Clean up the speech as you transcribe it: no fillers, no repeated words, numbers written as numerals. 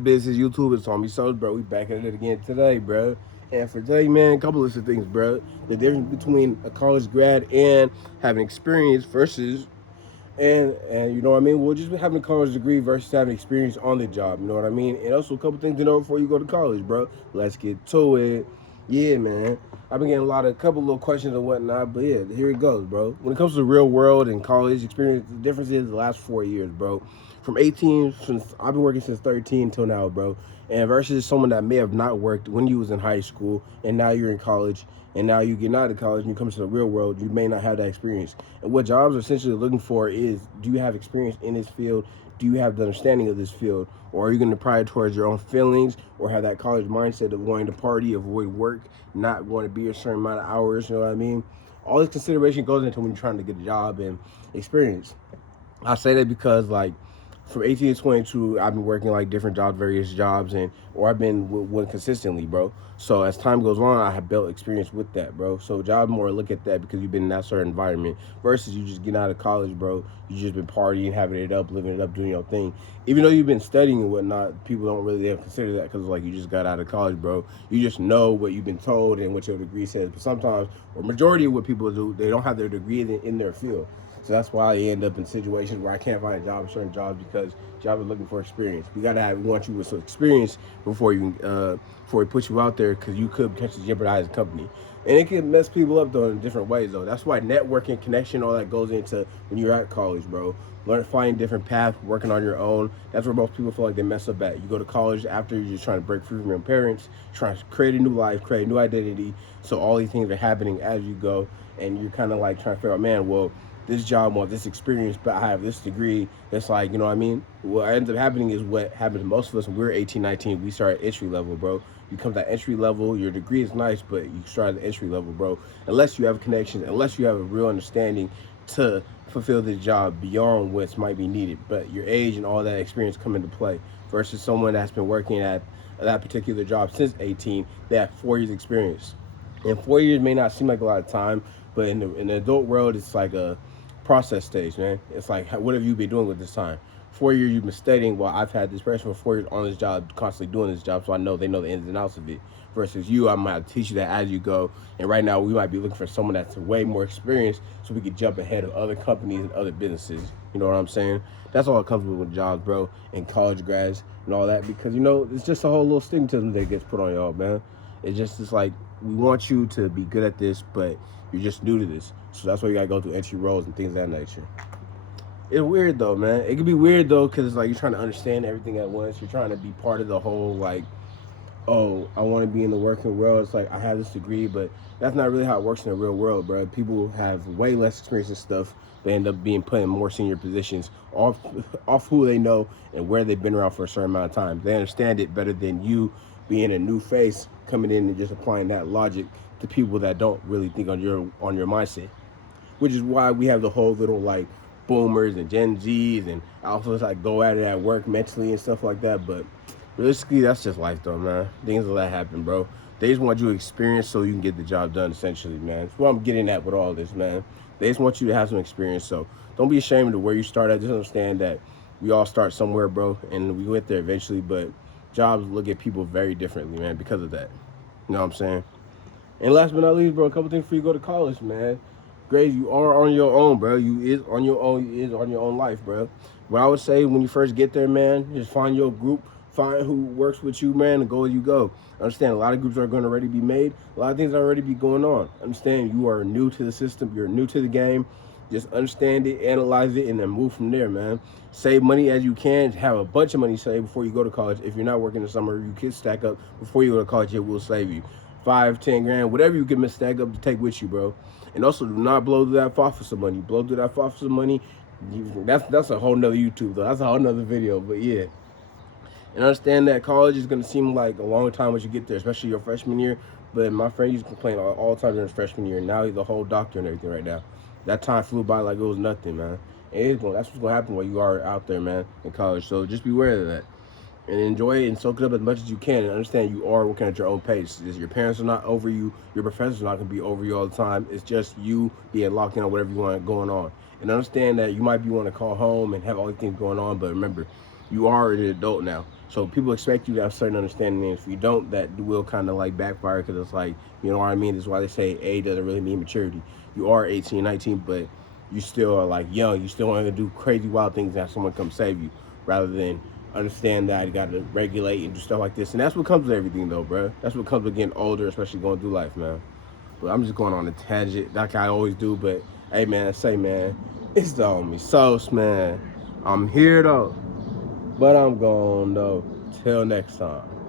Business YouTube, it's on me, so bro. We back at it again today, bro. And for today, man, a couple of things, bro. The difference between a college grad and having experience versus and you know what I mean. We'll just be having a college degree versus having experience on the job. You know what I mean. And also a couple things to know before you go to college, bro. Let's get to it. Yeah, man. I've been getting a couple little questions and whatnot, but yeah, here it goes, bro. When it comes to the real world and college experience, the difference is the last 4 years, bro. From 18, since I've been working since 13 until now, bro. And versus someone that may have not worked when you was in high school and now you're in college and now you get out of college and you come to the real world, you may not have that experience. And what jobs are essentially looking for is, do you have experience in this field? Do you have the understanding of this field? Or are you going to pry towards your own feelings or have that college mindset of wanting to party, avoid work, not want to be a certain amount of hours, you know what I mean? All this consideration goes into when you're trying to get a job and experience. I say that because like from 18 to 22, I've been working like different jobs, various jobs, and or I've been with one consistently, bro. So as time goes on, I have built experience with that, bro. So job more look at that because you've been in that certain environment versus you just getting out of college, bro. You just been partying, having it up, living it up, doing your thing. Even though you've been studying and whatnot, people don't really consider that because like you just got out of college, bro. You just know what you've been told and what your degree says. But sometimes, or majority of what people do, they don't have their degree in their field. So that's why I end up in situations where I can't find a job, certain jobs, because jobs are looking for experience. We want you with some experience before we put you out there, because you could potentially jeopardize the company. And it can mess people up though in different ways though. That's why networking, connection, all that goes into when you're at college, bro. Learn, finding different paths, working on your own. That's where most people feel like they mess up at. You go to college after you're just trying to break free from your parents, trying to create a new life, create a new identity. So all these things are happening as you go, and you're kind of like trying to figure out, man, well, this job wants this experience, but I have this degree. It's like, you know what I mean? What ends up happening is what happens to most of us when we're 18, 19, we start at entry level, bro. You come to that entry level, your degree is nice, but you start at the entry level, bro. Unless you have connections, unless you have a real understanding to fulfill this job beyond what might be needed. But your age and all that experience come into play versus someone that's been working at that particular job since 18, they have 4 years experience. And 4 years may not seem like a lot of time, but in the adult world, it's like a process stage, man. It's like, what have you been doing with this time? 4 years you've been studying. Well, I've had this person for 4 years on this job, constantly doing this job, so I know they know the ins and outs of it. Versus you, I might teach you that as you go. And right now, we might be looking for someone that's way more experienced, so we could jump ahead of other companies and other businesses. You know what I'm saying? That's all it comes with jobs, bro, and college grads and all that. Because it's just a whole little stigmatism that gets put on y'all, man. It's like we want you to be good at this, but you're just new to this. So that's why you gotta go through entry roles and things of that nature. It's weird though, man. It can be weird though, because it's like you're trying to understand everything at once. You're trying to be part of the whole, like, oh, I want to be in the working world. It's like I have this degree, but that's not really how it works in the real world, bro. People have way less experience and stuff. They end up being put in more senior positions off who they know and where they've been around for a certain amount of time. They understand it better than you being a new face coming in and just applying that logic to people that don't really think on your mindset. Which is why we have the whole little like boomers and Gen Zs and alphas like go at it at work mentally and stuff like that. But realistically, that's just life though, man. Things like that happen, bro. They just want you to experience so you can get the job done, essentially, man. That's what I'm getting at with all this, man. They just want you to have some experience. So don't be ashamed of where you start at. Just understand that we all start somewhere, bro, and we get there eventually. But jobs look at people very differently, man, because of that. You know what I'm saying? And last but not least, bro, a couple things before you go to college, man. Grades, you are on your own, bro. You is on your own. You is on your own life, bro. What I would say when you first get there, man, just find your group, find who works with you, man, and go as you go. Understand, a lot of groups are going to already be made. A lot of things are already be going on. Understand, you are new to the system. You're new to the game. Just understand it, analyze it, and then move from there, man. Save money as you can. Have a bunch of money saved before you go to college. If you're not working in the summer, you can stack up before you go to college. It will save you 5, 10 grand, whatever you can stack up to take with you, bro. And also, do not blow through that FOFA money. Blow through that FOFA money. That's a whole nother YouTube though. That's a whole nother video. But yeah. And understand that college is going to seem like a long time once you get there, especially your freshman year. But my friend used to complain all the time during his freshman year. And now he's a whole doctor and everything right now. That time flew by like it was nothing, man. And that's what's going to happen while you are out there, man, in college. So just be aware of that. And enjoy it and soak it up as much as you can. And understand you are working at your own pace. Your parents are not over you. Your professors are not going to be over you all the time. It's just you being locked in on whatever you want going on. And understand that you might be wanting to call home and have all these things going on. But remember, you are an adult now. So people expect you to have certain understanding, and if you don't, that will kind of like backfire because it's like, you know what I mean? That's why they say age doesn't really mean maturity. You are 18, 19, but you still are like young. You still want to do crazy wild things and have someone come save you rather than understand that you got to regulate and do stuff like this. And that's what comes with everything, though, bro. That's what comes with getting older, especially going through life, man. But I'm just going on a tangent like I always do. But hey, man, say, man, it's the homie Sauce, man. I'm here though, but I'm gone though. Till next time.